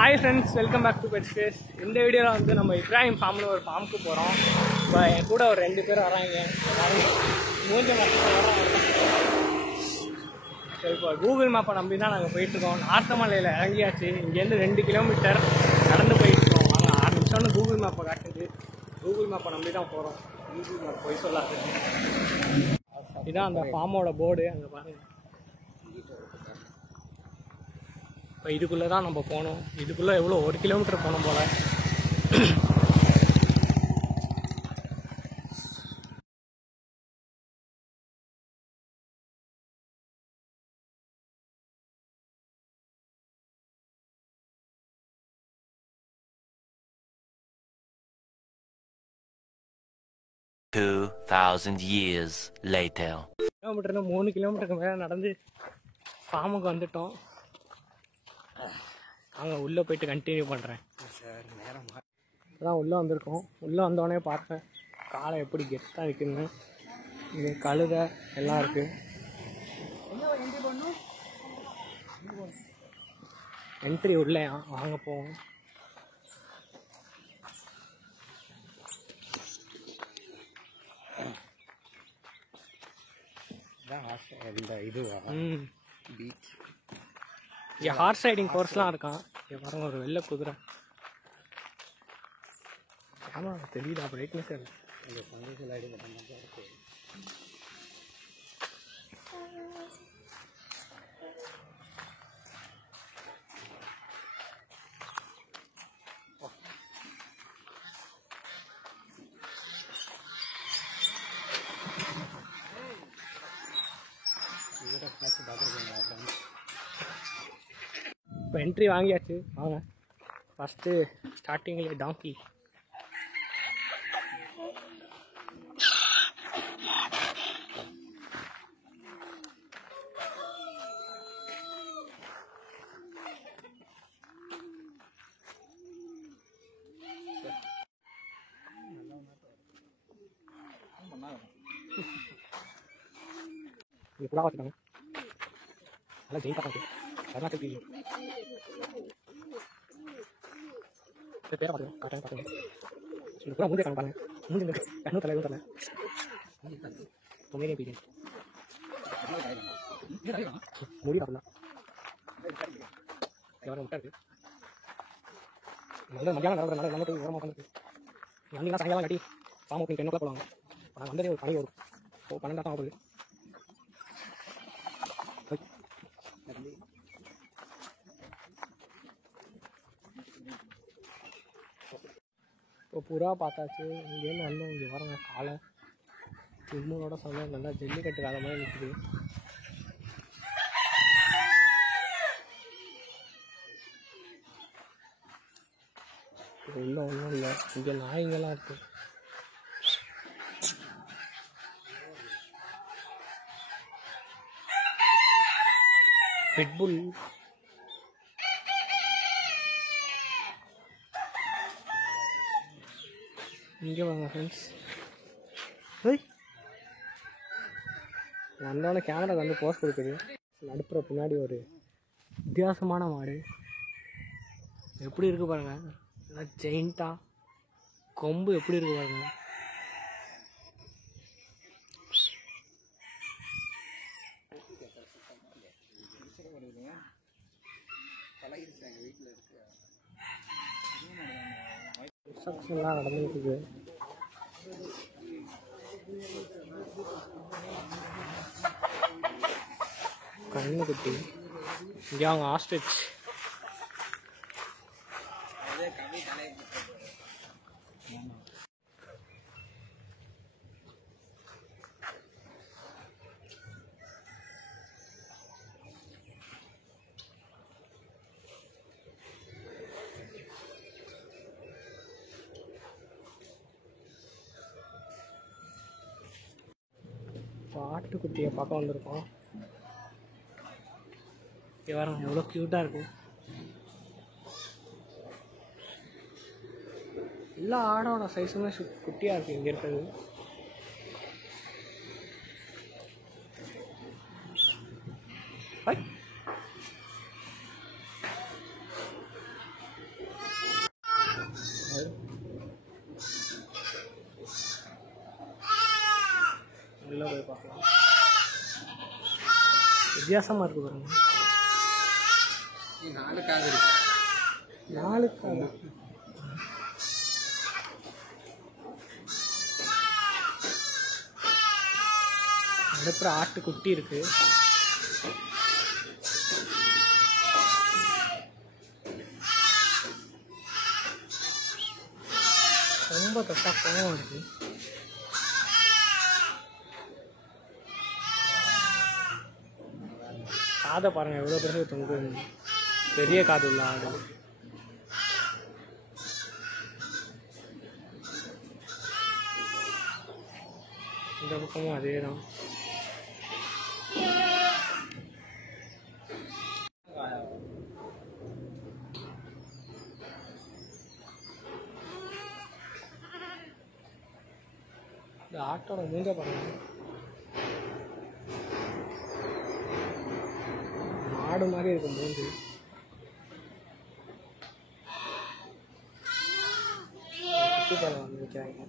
Hi friends, welcome back to bed space. இந்த வீடியோவில் வந்து நம்ம இப்ராஹிம் ஃபார்மில் ஒரு ஃபார்முக்கு போகிறோம். இப்போ என் கூட ஒரு 2 பேர் வராங்க. மூஞ்சி வராங்க. சரி, இப்போ கூகுள் மேப்பை நம்பி தான் நாங்கள் போயிட்டுருக்கோம். நார்த்தமலையில் இறங்கியாச்சு. இங்கேருந்து 2 கிலோமீட்டர் நடந்து போயிட்டுருக்கோம். நாங்கள் 6 நிமிஷம்னு கூகுள் மேப்பை காட்டுது. கூகுள் மேப்பை நம்பி தான் போகிறோம். கூகுள் மேப் போய் சொல்லாது. இதுதான் அந்த ஃபார்மோட போர்டு, அங்கே பாருங்கள். இப்போ இதுக்குள்ளே தான் நம்ம போகணும். இதுக்குள்ளே எவ்வளோ 1 கிலோமீட்டர் போகணும் போல். years later. கிலோமீட்டர்னா 3 கிலோமீட்டருக்கு மேலே நடந்து ஃபார்முக்கு வந்துட்டோம். அங்கே உள்ளே போயிட்டு கண்டினியூ பண்ணுறேன் சார். நேரம் தான் உள்ளே வந்திருக்கோம். உள்ளே வந்தோடனே பார்த்தேன் காலை எப்படி கெத்தாக இருக்குன்னு. இது கழுதை எல்லாம் இருக்குது. என்ட்ரி உள்ளேயா, வாங்க போவோம். பீச் இங்கே ஹார்ஸ் ரைடிங் கோர்ஸ்லாம் இருக்கான். இங்கே பாருங்க, ஒரு வெள்ளை குதிரை. ஆமாம், தெரியுதா? பிரைட்னஸ் இல்லை. இங்கே சந்தோஷம் ரைடிங் இருக்கு. இப்போ என்ட்ரி வாங்கியாச்சு, வாங்க. ஃபஸ்ட்டு ஸ்டார்டிங்கில் டாங்கி. இது புறா வச்சுட்டாங்க, நல்லா ஜெயிக்காக இருக்கு. அருணாச்சல் டிவி பேரை பார்த்துக்கோங்க, காட்டுறேன் பார்த்துக்கோங்க. இது பூரா மூஞ்சே காணும் பாருங்க. மூஞ்சி கண்ணு தலை எதுவும் தரல. உண்மையிலே பீடி முடி பார்க்கலாம். எவ்வளோ முட்டை இருக்குது. வந்து மத்தியானம் நடக்கிறதுனால எல்லாமே போய் உரமாக உட்காந்துருக்கு. வந்தீங்கன்னா சாயங்காலம் கட்டி ஃபார்ம் ஓப்பனிங் 10 o'clock போகலாம். நாங்கள் வந்ததே ஒரு 12 தான் ஆகுது. இப்போ புறா பார்த்தாச்சு. இங்கேருந்து இன்னும் இங்கே வரங்க காலை திரும்பளோட சொல்ல நல்லா ஜல்லிக்கட்டு காலை மாதிரி நிற்குது. உள்ள ஒன்றும் இல்லை. இங்கே நாய்ங்கெல்லாம் இருக்கு. பிட்புல். இங்கே வாங்க ஃப்ரெண்ட்ஸ். வந்தோடனே கேமரா வந்து போஸ்ட் கொடுக்குது. நடுப்புற பின்னாடி ஒரு வித்தியாசமான மாடு எப்படி இருக்கு பாருங்க. நல்லா ஜெயிண்டா கொம்பு எப்படி இருக்கு பாருங்க. ரிசப்ஷன்லாம் நடந்துட்டு இருக்கு. கண்ணு குட்டி. இங்கே அவங்க ஆஸ்ட்ரிச். ஆட்டுக்குட்டியை பார்க்க வந்திருக்கோம். இங்கே வரங்க, எவ்வளோ க்யூட்டாக இருக்குது. எல்லா ஆடோட சைஸுமே குட்டியாக இருக்குது இங்கே இருக்கிறது. வித்தியாசமாக இருக்குது பாருங்க. 4 காது இருக்கு. 4 காது. அதுக்கப்புறம் ஆட்டுக்குட்டி இருக்கு. ரொம்ப தொட்டா கோவம் இருக்கு. காதை பாருங்க எவ்வளோ பெருசு தொங்குது. பெரிய காது உள்ள ஆடு. இந்த பக்கமும் அதே தான். இந்த ஆட்டோட மூஞ்ச பாருங்க. ஆடு மாதிரி இருக்கும் மூஞ்சி. குட்டி பழம் வந்து வைக்கிறாங்க.